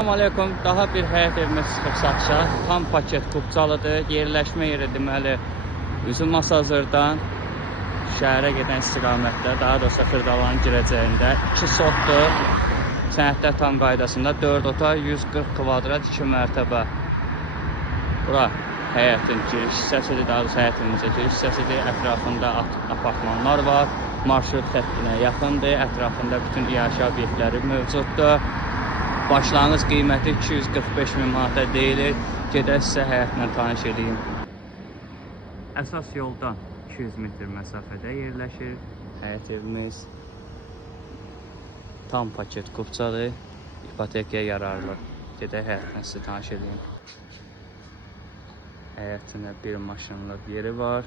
Assalamualaikum. Daha bir həyət evimiz çıxıb satışa. Tam paket Kupçalıdır. Yerləşmə yeri deməli üzüm Masazırdan şəhərə gedən istiqamətdə, daha doğrusu Xırdalanın girəcəyində 2 sotdur. Sənədlər tam qaydasında 4 otaq, 140 kvadrat, 2 mərtəbə. Bura həyətin giriş hissəsidir, daha doğrusu həyətimizə giriş hissəsidir. Ətrafında apartmanlar var. Marşrut xəttinə yaxındır. Ətrafında bütün iaşə obyektləri mövcuddur. Başlanğıc qiyməti 245 min manata deyilir. Gedək sizə həyətlə tanış edeyim. Əsas yoldan 200 metr məsafədə yerləşir həyət evimiz. Tam paket Kupçadır. İpotekaya yararlı. Gedək həyətlə sizə tanış edeyim. Həyətində bir maşınlıq yeri var.